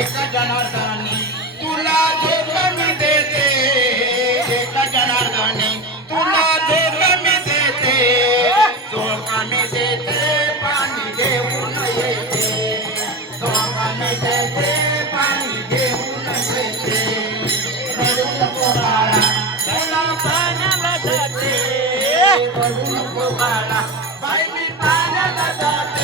एका जनार्दनी तुला जे कमी देते, एका जनार्दनी तुला जे कमी देते, जो कमी देते पाणी घेऊन येते, जो कमी देते पाणी घेऊन येते. रडू नको बाळा त्याला पाण्याला जाते, रडू नको बाळा बाई मी पाण्याला जाते.